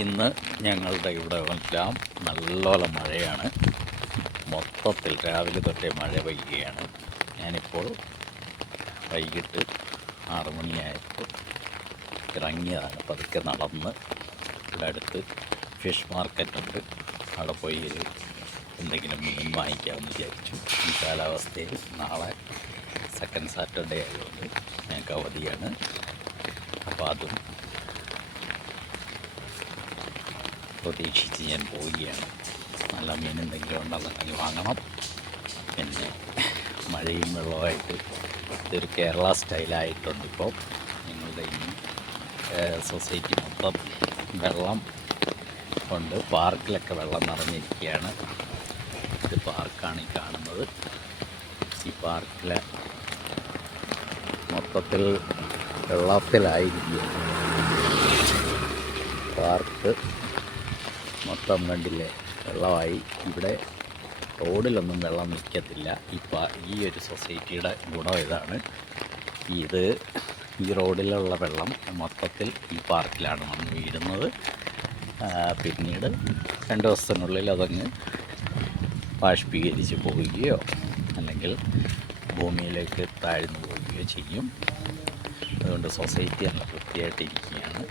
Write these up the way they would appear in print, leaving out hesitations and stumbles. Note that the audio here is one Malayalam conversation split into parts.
ഇന്ന് ഞങ്ങളുടെ ഇവിടെ എല്ലാം നല്ലോണം മഴയാണ്. മൊത്തത്തിൽ രാവിലെ തൊട്ടേ മഴ പെയ്യുകയാണ്. ഞാനിപ്പോൾ വൈകിട്ട് 6 മണിയായപ്പോൾ ഇറങ്ങിയതാണ്. പതുക്കെ നടന്ന് ഇവിടെ അടുത്ത് ഫിഷ് മാർക്കറ്റുണ്ട്, അവിടെ പോയി എന്തെങ്കിലും മീൻ വാങ്ങിക്കാമെന്ന് വിചാരിച്ചു. ഈ കാലാവസ്ഥയിൽ നാളെ സെക്കൻഡ് സാറ്റർഡേ ആയതുകൊണ്ട് ഞങ്ങൾക്ക് അവധിയാണ്. അപ്പോൾ അതും പ്രതീക്ഷിച്ച് ഞാൻ പോവുകയാണ്. നല്ല മീൻ എന്തെങ്കിലും ഉണ്ടെന്നുണ്ടെങ്കിൽ വാങ്ങണം. പിന്നെ മഴയും വെള്ളമായിട്ട് ഇതൊരു കേരള സ്റ്റൈലായിട്ടുണ്ട്. ഇപ്പോൾ ഞങ്ങളുടെ ഈ സൊസൈറ്റി മൊത്തം വെള്ളം കൊണ്ട് പാർക്കിലൊക്കെ വെള്ളം നിറഞ്ഞിരിക്കുകയാണ്. ഇത് പാർക്കാണ് ഈ കാണുന്നത്. ഈ പാർക്കിലെ മൊത്തത്തിൽ വെള്ളത്തിലായിരിക്കുകയാണ്. പാർക്ക് മൊത്തം കണ്ടില്ലേ, വെള്ളമായി. ഇവിടെ റോഡിലൊന്നും വെള്ളം നിൽക്കത്തില്ല. ഈ ഒരു സൊസൈറ്റിയുടെ ഗുണം ഇതാണ്. ഈ റോഡിലുള്ള വെള്ളം മൊത്തത്തിൽ ഈ പാർക്കിലാണ് വന്ന് വീഴുന്നത്. പിന്നീട് 2 ദിവസത്തിനുള്ളിൽ അതങ്ങ് ബാഷ്പീകരിച്ച് പോവുകയോ അല്ലെങ്കിൽ ഭൂമിയിലേക്ക് താഴ്ന്നു പോവുകയോ ചെയ്യും. അതുകൊണ്ട് സൊസൈറ്റി നല്ല വൃത്തിയായിട്ടിരിക്കുകയാണ്.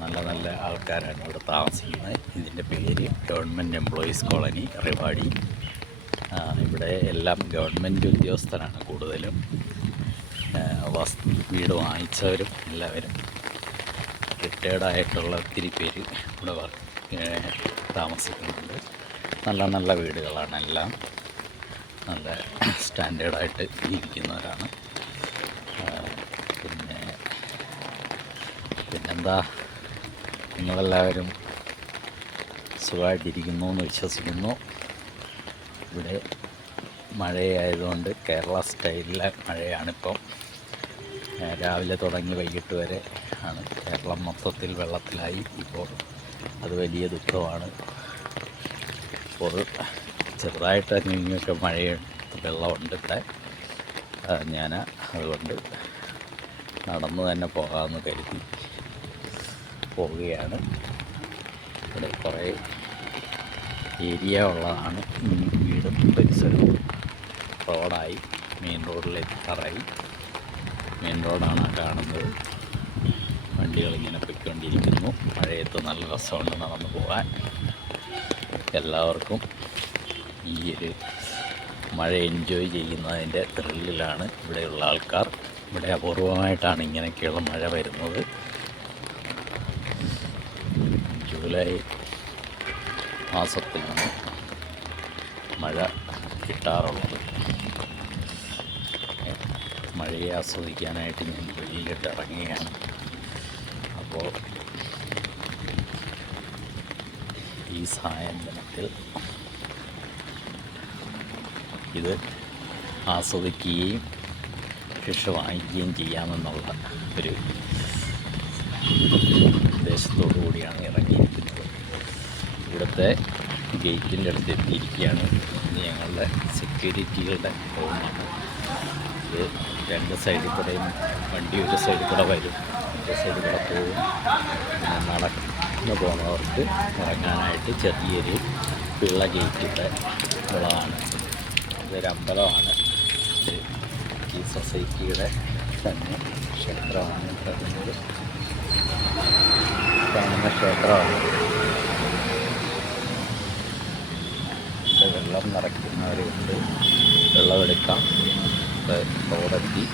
നല്ല നല്ല ആൾക്കാരാണ് ഇവിടെ താമസിക്കുന്നത്. ഇതിൻ്റെ പേര് ഗവൺമെൻറ് എംപ്ലോയീസ് കോളനി റിവാടി. ഇവിടെ എല്ലാം ഗവൺമെൻറ് ഉദ്യോഗസ്ഥരാണ് കൂടുതലും. വീട് വാങ്ങിച്ചവരും എല്ലാവരും റിട്ടയേർഡായിട്ടുള്ള ഒത്തിരി പേര് ഇവിടെ താമസിക്കുന്നുണ്ട്. നല്ല നല്ല വീടുകളാണ് എല്ലാം. നല്ല സ്റ്റാൻഡേർഡായിട്ട് ജീവിക്കുന്നവരാണ്. പിന്നെന്താ, നിങ്ങളെല്ലാവരും സുഖമായിട്ടിരിക്കുന്നു എന്ന് വിശ്വസിക്കുന്നു. ഇവിടെ മഴയായതുകൊണ്ട് കേരള സ്റ്റൈലിലെ മഴയാണിപ്പം. രാവിലെ തുടങ്ങി വൈകിട്ട് വരെ ആണ്. കേരളം മൊത്തത്തിൽ വെള്ളത്തിലായി. ഇപ്പോൾ അത് വലിയ ദുഃഖമാണ്. ഇപ്പോൾ ചെറുതായിട്ട് ഇങ്ങനെയൊക്കെ വെള്ളമുണ്ട് ഇവിടെ. ഞാൻ അതുകൊണ്ട് നടന്നു തന്നെ പോകാമെന്ന് കരുതി പോവുകയാണ്. ഇവിടെ കുറേ ഏരിയ ഉള്ളതാണ്. വീടും പരിസരവും റോഡായി. മെയിൻ റോഡിലെത്താറായി. മെയിൻ റോഡാണ് കാണുന്നത്. വണ്ടികളിങ്ങനെ പൊയ്ക്കൊണ്ടിരിക്കുന്നു. മഴയത്ത് നല്ല രസമുണ്ട് നടന്നു പോകാൻ. എല്ലാവർക്കും ഈ ഒരു മഴ എൻജോയ് ചെയ്യുന്നതിൻ്റെ ത്രില്ലിലാണ് ഇവിടെയുള്ള ആൾക്കാർ. ഇവിടെ അപൂർവമായിട്ടാണ് ഇങ്ങനെയൊക്കെയുള്ള മഴ വരുന്നത്. ജൂലൈ മാസത്തിലാണ് മഴ കിട്ടാറുള്ളത്. മഴയെ ആസ്വദിക്കാനായിട്ട് ഞാൻ വെളിയിലിട്ട് ഇറങ്ങുകയാണ്. അപ്പോൾ ഈ സായന്തനത്തിൽ ഇത് ആസ്വദിക്കുകയും ഫിഷ് വാങ്ങിക്കുകയും ചെയ്യാമെന്നുള്ള ഒരു ഉദ്ദേശത്തോടു കൂടിയാണ് ഇറങ്ങിയിരിക്കുന്നത്. ഇവിടുത്തെ ഗേറ്റിൻ്റെ അടുത്ത് എത്തിയിരിക്കുകയാണ്. ഇനി ഞങ്ങളുടെ സെക്യൂരിറ്റികളുടെ റൂമാണ്. ഇത് 2 സൈഡിൽ കൂടെയും വണ്ടി ഒരു സൈഡിൽ കൂടെ വരും, ഒരു സൈഡിൽ കൂടെ പോകും. പിന്നെ നടന്നു പോകുന്നവർക്ക് ഇറങ്ങാനായിട്ട് ചെറിയൊരു പിള്ള ഗേറ്റിൻ്റെ ഉള്ളതാണ്. ഇതൊരു അമ്പലമാണ്. ഈ സൊസൈറ്റിയുടെ തന്നെ ക്ഷേത്രമാണ്. കാണുന്ന ക്ഷേത്രമാണ്. വെള്ളം നിറയ്ക്കുന്നവരുണ്ട്. വെള്ളമെടുക്കാം. റോഡെത്തി.